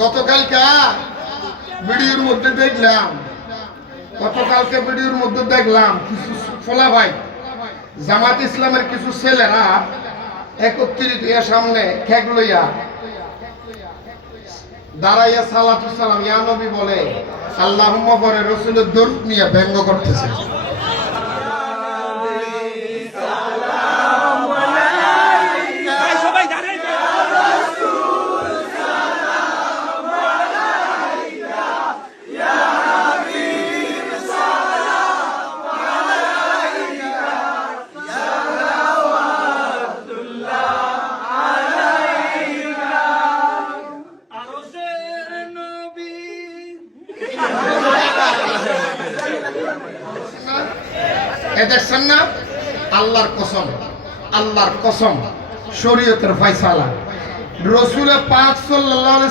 গতকালকে ভিডিওর মধ্যে দেখলাম, গতকালকে ভিডিওর মধ্যে দেখলাম কিছু ফোলা ভাই জামাত ইসলামের কিছু ছেলেরা একত্রিত হইয়া সামনে খেক লইয়া দাঁড়াইয়া সালাতু সালাম, ইয়া নবী বলে, আল্লাহুম্মা পরে রসুলের দরুদ নিয়ে ব্যঙ্গ করতেছে। এ দেখছেন না? আল্লাহর কসম আল্লাহর কসম, শরীয়তের ফয়সালা। রসুলে পাক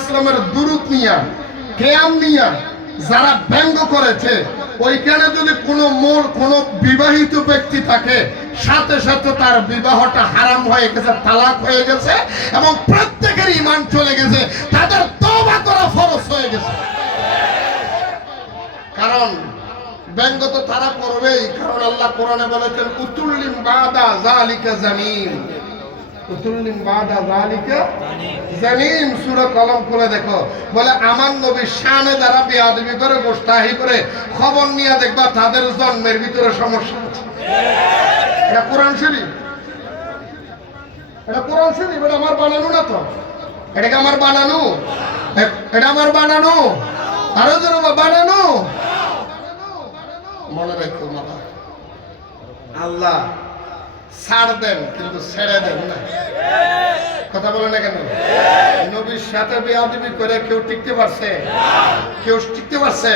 ইসলামের দুরুদ নিয়া, কেয়াম নিয়া যারা ব্যঙ্গ করেছে, ওইখানে যদি কোনো মোর কোনো বিবাহিত ব্যক্তি থাকে, সাথে সাথে তার বিবাহটা হারাম হয়ে গেছে, তালাক হয়ে গেছে এবং প্রত্যেকের ইমান চলে গেছে, তাদের তওবা করা ফরজ হয়ে গেছে কারণ ব্যঙ্গ তো তারা করবেই কারণ আল্লাহ কোরআনে বলেছেন, উতুল্লিম বাদা জালিকা জামিন। তাদের জন্মের ভিতরে সমস্যা আছে। এটা কোরআন শরীফ। কোরআন শরীফ আমার বানানো না তো। এটা কি আমার বানানো? এটা আমার বানানো? আরও যেন বানানো? মনে আল্লাহ ছাড় দেন, কিন্তু ছেড়ে দেন না। কথা বলে না কেন? নবীর সাথে করে কেউ টিকতে পারছে? কেউ টিকতে পারছে?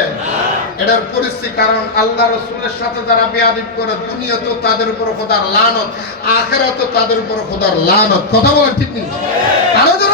এটার পরিস্থিতি, কারণ আল্লাহ রসুলের সাথে যারা বেয়াদবি করে, দুনিয়াতেও তাদের উপর খোদার লানত, আখেরাতেও তাদের উপর খোদার লানত। কথা বলে ঠিক নেই? যেন